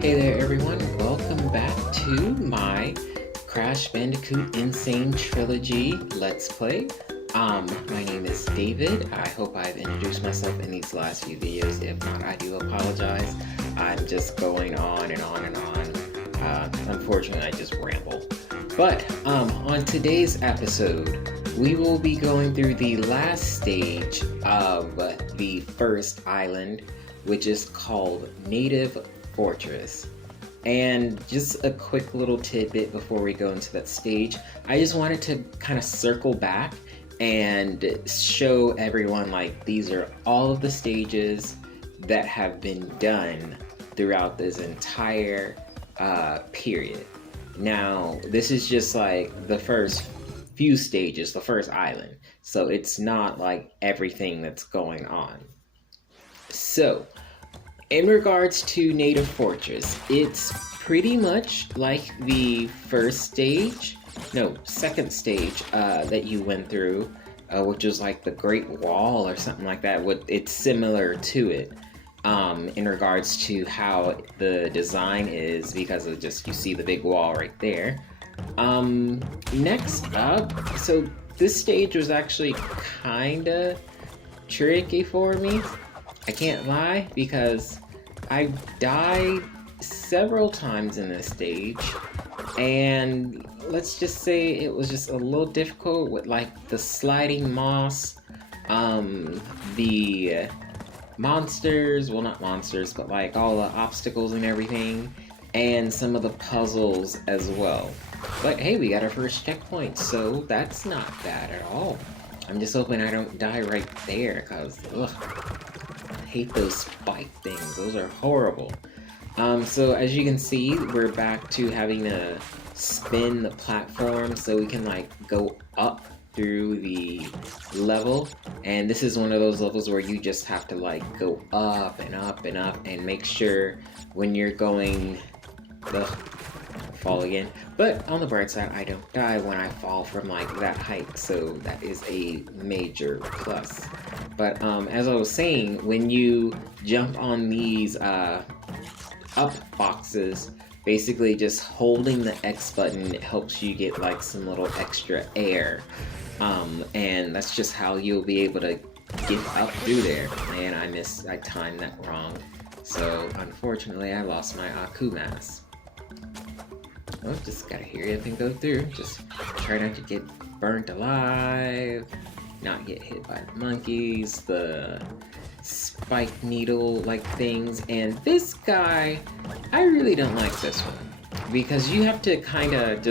Hey there everyone, welcome back to my Crash Bandicoot Insane Trilogy Let's Play. My name is David. I hope I've introduced myself in these last few videos. If not, I do apologize. I'm just going on and on and on. Unfortunately, I just ramble. But on today's episode, we will be going through the last stage of the first island, which is called Native Fortress. And just a quick little tidbit before we go into that stage, I just wanted to kind of circle back and show everyone like these are all of the stages that have been done throughout this entire period. Now, this is just like the first few stages, the first island, so it's not like everything that's going on. So, in regards to Native Fortress, it's pretty much like the second stage that you went through, which was like the Great Wall or something like that. It's similar to it in regards to how the design is, because of just, you see the big wall right there. Next up, so this stage was actually kinda tricky for me. I can't lie, because I died several times in this stage, and let's just say it was just a little difficult with like the sliding moss, the monsters, well, not monsters, but like all the obstacles and everything, and some of the puzzles as well. But hey, we got our first checkpoint, so that's not bad at all. I'm just hoping I don't die right there, because I hate those spike things. Those are horrible. So as you can see, we're back to having to spin the platform so we can like go up through the level. And this is one of those levels where you just have to like go up and up and up and make sure when you're going... fall again. But on the bright side, I don't die when I fall from like that height, so that is a major plus. But as I was saying, when you jump on these up boxes, basically just holding the X button, it helps you get like some little extra air. And that's just how you'll be able to get up through there. And I timed that wrong. So unfortunately, I lost my Aku mask. Oh, just gotta hurry up and go through. Just try not to get burnt alive, not get hit by the monkeys, the spike needle like things. And this guy, I really don't like this one, because you have to kind of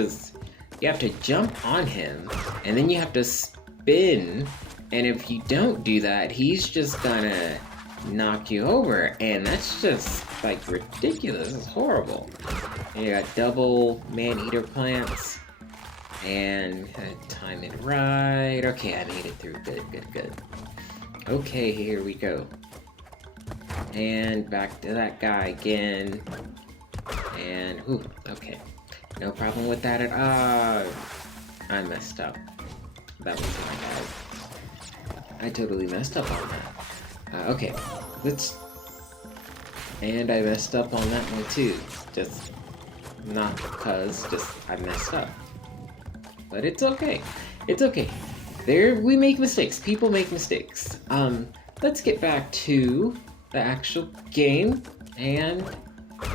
you have to jump on him and then you have to spin, and if you don't do that, he's just gonna knock you over, and that's just like ridiculous. It's horrible. And you got double man-eater plants, and time it right. Okay, I made it through. Good. Okay, here we go. And back to that guy again. And ooh, okay, no problem with that at all. I messed up. That was my bad. I totally messed up on that. Okay, and I messed up on that one too. Just not because, I messed up. But it's okay. It's okay. We make mistakes. People make mistakes. Let's get back to the actual game and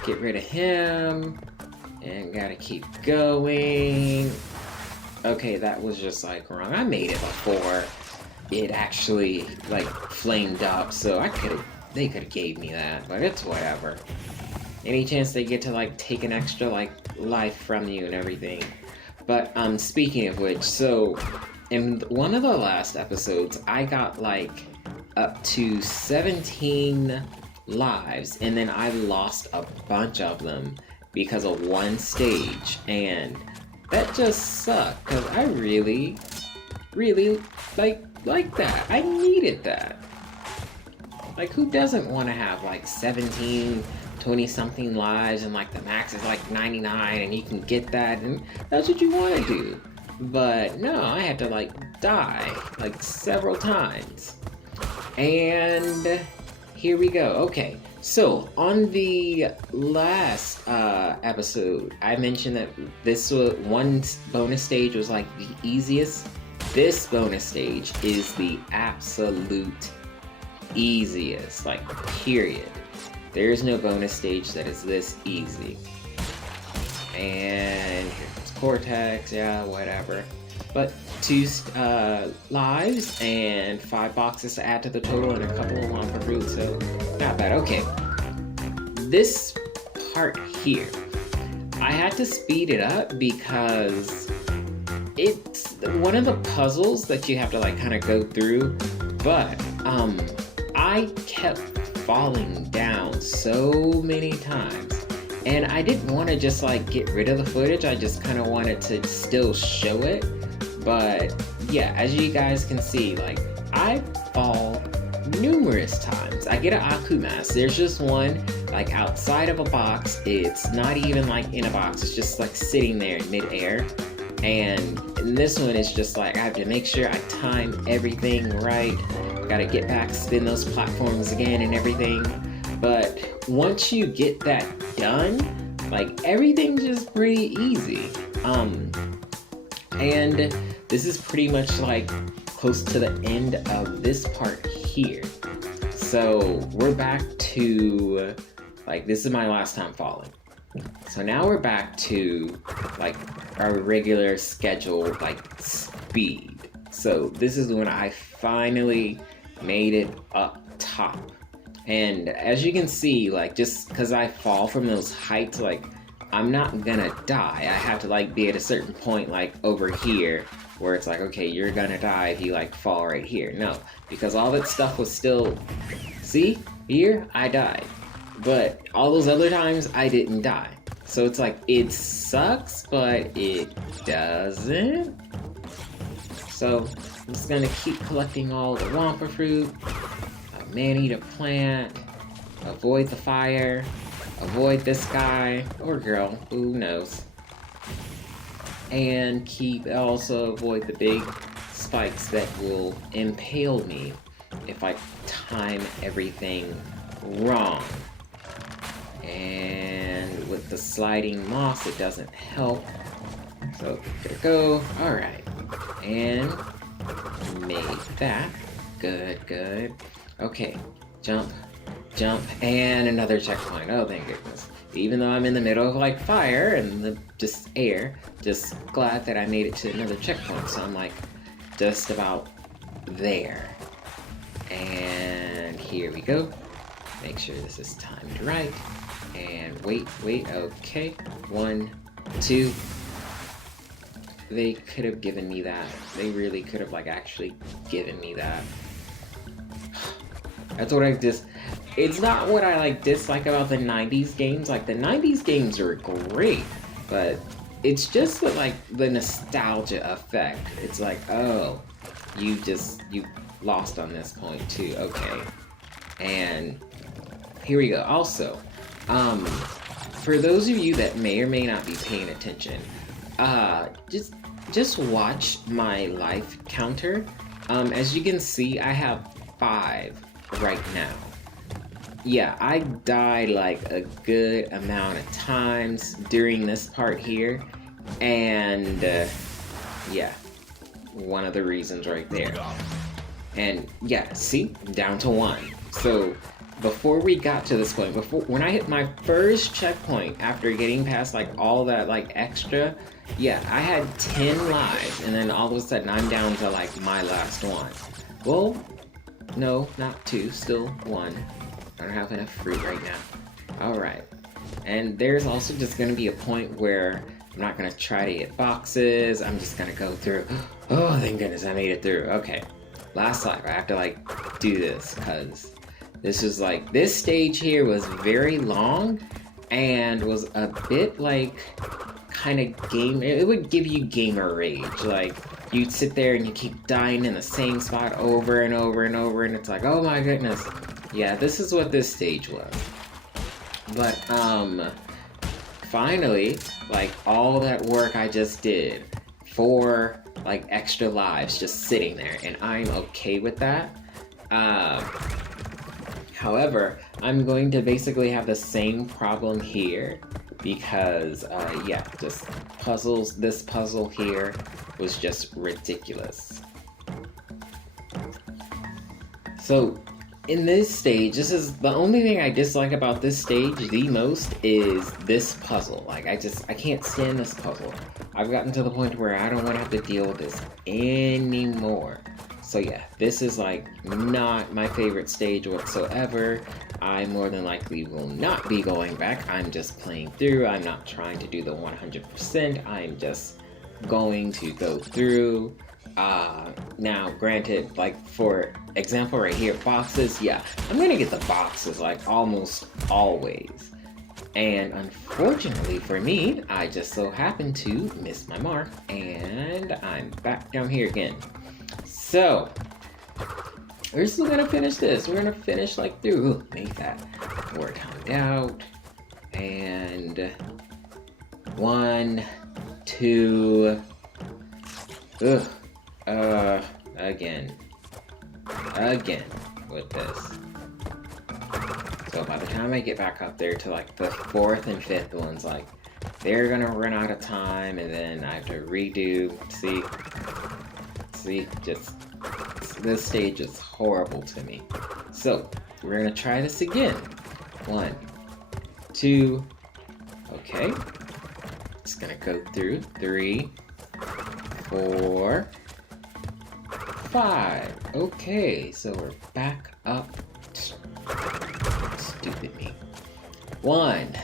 get rid of him. And gotta keep going. Okay, that was just like wrong. I made it before it actually like flamed up, so they could have gave me that, but it's whatever. Any chance they get to like take an extra like life from you and everything. But speaking of which, so in one of the last episodes, I got like up to 17 lives, and then I lost a bunch of them because of one stage, and that just sucked, because I really like that. I needed that. Like, who doesn't want to have like 17, 20 something lives, and like the max is like 99 and you can get that, and that's what you want to do. But no, I had to like die like several times. And here we go. Okay, so on the last episode, I mentioned that this one bonus stage was like the easiest. This bonus stage is the absolute easiest, like period. There's no bonus stage that is this easy. And here comes Cortex, yeah, whatever. But 2 lives and 5 boxes to add to the total and a couple of Wampa fruits, so not bad. Okay, this part here, I had to speed it up because it's one of the puzzles that you have to like kind of go through, but I kept falling down so many times. And I didn't want to just like get rid of the footage, I just kind of wanted to still show it. But yeah, as you guys can see, like I fall numerous times. I get an Aku mask. There's just one like outside of a box. It's not even like in a box. It's just like sitting there in midair. And in this one, it's just like I have to make sure I time everything right. Gotta get back, spin those platforms again and everything. But once you get that done, like everything's just pretty easy. And this is pretty much like close to the end of this part here. So we're back to like, this is my last time falling. So now we're back to like our regular scheduled like speed. So this is when I finally made it up top. And as you can see, like just because I fall from those heights, like I'm not gonna die. I have to like be at a certain point like over here where it's like, okay, you're gonna die if you like fall right here. No, because all that stuff was still, see, here I died. But all those other times I didn't die. So it's like, it sucks, but it doesn't. So I'm just gonna keep collecting all the Wampa fruit, a man-eater plant, avoid the fire, avoid this guy or girl, who knows. And also avoid the big spikes that will impale me if I time everything wrong. And with the sliding moss, it doesn't help. So there we go. Alright. And made that. Good, good. Okay. Jump, jump, and another checkpoint. Oh, thank goodness. Even though I'm in the middle of like fire and the just air, just glad that I made it to another checkpoint. So I'm like just about there. And here we go. Make sure this is timed right. And wait, okay. 1, 2. They could have given me that. They really could have like actually given me that. That's what I just, it's not what I like dislike about the 90s games. Like the 90s games are great, but it's just the, like the nostalgia effect. It's like, oh, you lost on this point too. Okay. And here we go. Also, for those of you that may or may not be paying attention, just watch my life counter. As you can see, I have 5 right now. Yeah, I died like a good amount of times during this part here, and yeah, one of the reasons right there. And yeah, see, down to 1. So before we got to this point, when I hit my first checkpoint after getting past like all that like extra, yeah, I had 10 lives, and then all of a sudden I'm down to like my last one. Well, no, not 2, still 1. I don't have enough fruit right now. Alright. And there's also just going to be a point where I'm not going to try to get boxes. I'm just going to go through. Oh, thank goodness I made it through. Okay. Last life. I have to like do this because this was like, this stage here was very long and was a bit like kind of game. It would give you gamer rage. Like you'd sit there and you keep dying in the same spot over and over and over, and it's like, oh my goodness. Yeah, this is what this stage was. But finally, like all that work I just did, 4 like extra lives just sitting there, and I'm okay with that. However, I'm going to basically have the same problem here because, yeah, just puzzles. This puzzle here was just ridiculous. So, in this stage, this is the only thing I dislike about this stage the most is this puzzle. Like, I can't stand this puzzle. I've gotten to the point where I don't want to have to deal with this anymore. So yeah, this is like not my favorite stage whatsoever. I more than likely will not be going back. I'm just playing through. I'm not trying to do the 100%. I'm just going to go through. Now granted, like for example right here, boxes, yeah, I'm gonna get the boxes like almost always. And unfortunately for me, I just so happened to miss my mark and I'm back down here again. So, we're still gonna finish this. We're gonna finish like through, make that more timed out. And 1, 2, again with this. So by the time I get back up there to like the 4th and 5th ones, like they're gonna run out of time and then I have to redo. See, just this stage is horrible to me. So we're gonna try this again. 1, 2, okay. Just gonna go through 3, 4, 5. Okay, so we're back up. Stupid me. 1,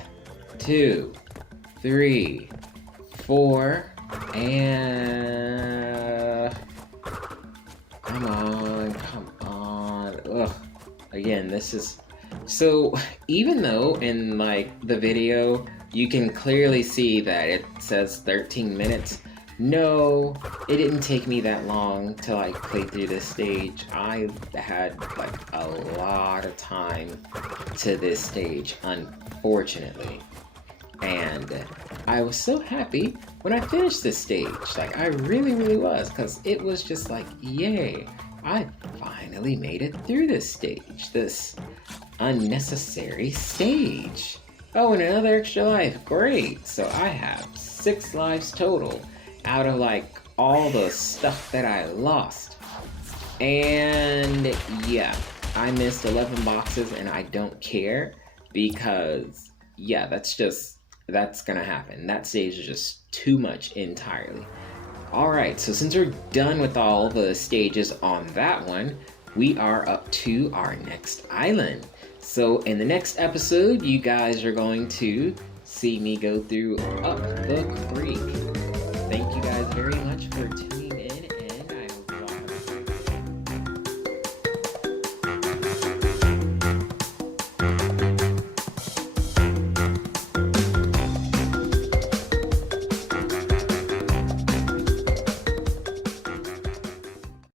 2, 3, 4, and come on. Ugh. Again, this is so. Even though in like the video you can clearly see that it says 13 minutes. No, it didn't take me that long to like play through this stage. I had like a lot of time to this stage, unfortunately. And I was so happy when I finished this stage. Like I really was, because it was just like, yay, I finally made it through this stage. This unnecessary stage. Oh, and another extra life, great. So I have 6 lives total out of like all the stuff that I lost. And yeah, I missed 11 boxes and I don't care because yeah, that's gonna happen. That stage is just too much entirely. Alright, so since we're done with all the stages on that one, we are up to our next island. So in the next episode, you guys are going to see me go through Up the Creek. Thank you guys very much for tuning in.